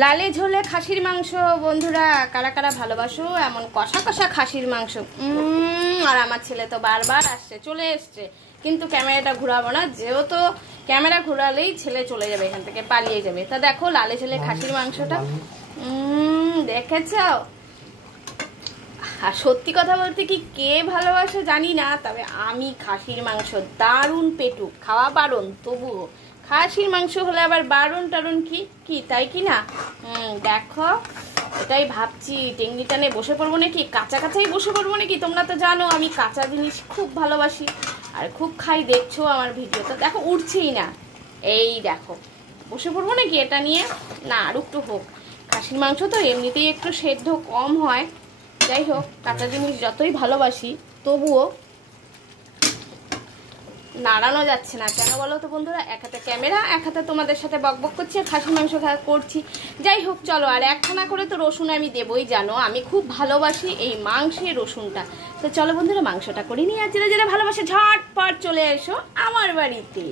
লালে ঝোলে খাসির মাংস বন্ধুরা কারা কারা ভালোবাসো এমন কষা কষা খাসির মাংস। আর আমার ছেলে তো বারবার আসছে, চলে এসছে, কিন্তু ক্যামেরাটা ঘুরাবো না, যেহেতু ক্যামেরা ঘুরালেই ছেলে চলে যাবে এখান থেকে, পালিয়ে যাবে। তা দেখো লালে ঝোলে খাসির মাংসটা দেখেছ। আর সত্যি কথা বলতে কি কে ভালোবাসে জানি না, তবে আমি খাসির মাংস দারুণ পেটু, খাওয়া বারণ, তবুও খাসির মাংস হলে আবার বারণ টারণ কি তাই কি না? দেখো এটাই ভাবছি, টেঙ্গি টানে বসে পড়বো নাকি, কাঁচা কাঁচাই বসে পড়বো নাকি। তোমরা তো জানো আমি কাঁচা জিনিস খুব ভালোবাসি আর খুব খাই, দেখছো আমার ভিডিও তো। দেখো উঠছেই না, এই দেখো বসে পড়বো নাকি এটা নিয়ে? না আর একটু হোক, খাসির মাংস তো এমনিতেই একটু সেদ্ধ কম হয়। যাই হোক, কাঁচা জিনিস যতই ভালোবাসি তবুও নাড়ানো যাচ্ছে না কেন বলো তো বন্ধুরা? এক হাতে ক্যামেরা, এক হাতে তোমাদের সাথে বকবক করছি, খাসির মাংস করছি। যাই হোক চলো, আর একখানা করে তো রসুন আমি দেবই, জানো আমি খুব ভালোবাসি এই মাংসের রসুনটা। তো চলো বন্ধুরা মাংসটা করে নিয়ে, আর যারা যারা ভালোবাসে ঝটপট চলে এসো আমার বাড়িতে।